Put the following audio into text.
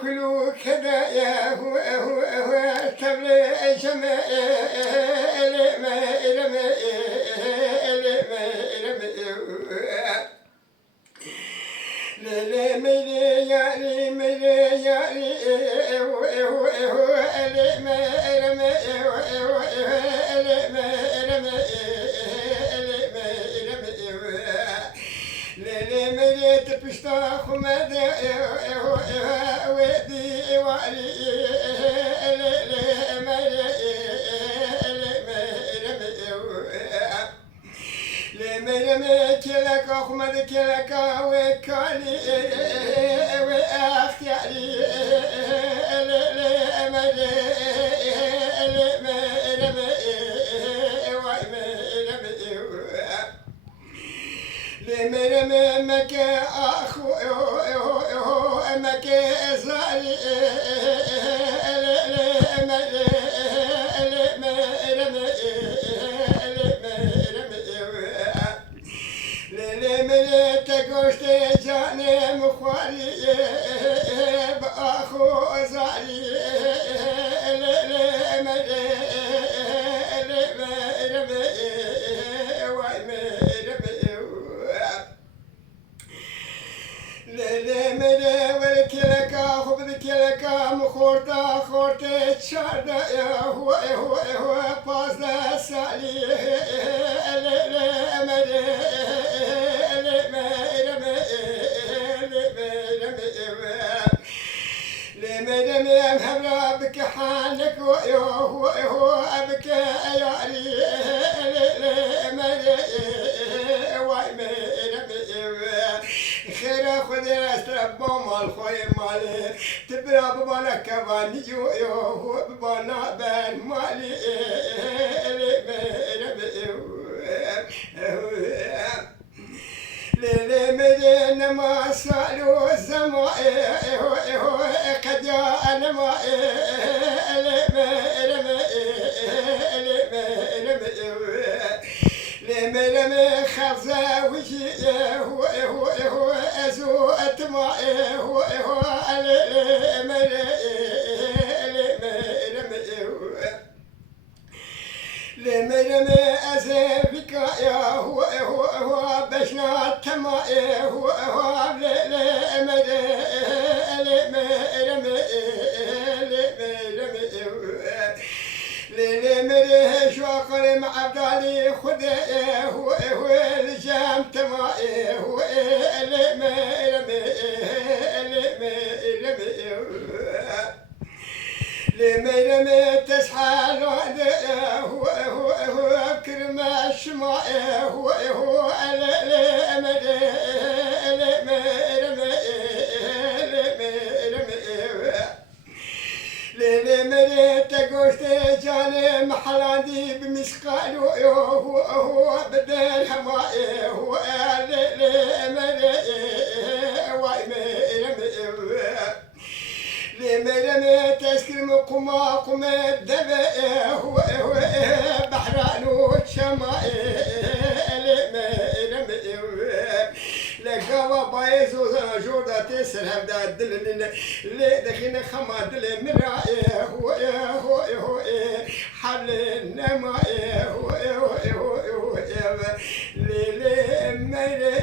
كل كذا يا هو تبلي جمع كلك أحمد كلك وكالي وأختياري لمرمك أخو أمك زاري جاني مخوالي بأخو زاري مخورتا خورتا شاردا هو بازدا سالي لمدم هبرا بك حالك هو أبك ياري خير خذ استربوا مال خوي مالي تبرا ببالك كباني هو ببانا بان مالي للمدينة ما سالوا الزماء قد جاء الماء لملم خرزة وجي هو أزوء تماء هو لمرم أزبك يا هو بشنا تماء هو لمره شوقر مع عبدالي خذ هو الجام تماء هو لمرم تسحال هو كرم الشماء هو لمريت قوشت جاني محلادي بمسقال هو بدل همائي هو لمرم تسكرم قم الدبا هو بحران وشمائي لقوا بايز وجودة تسر هبدا الدل اللي دخينا خما دل مرائي هو حبل النمائي هو للمري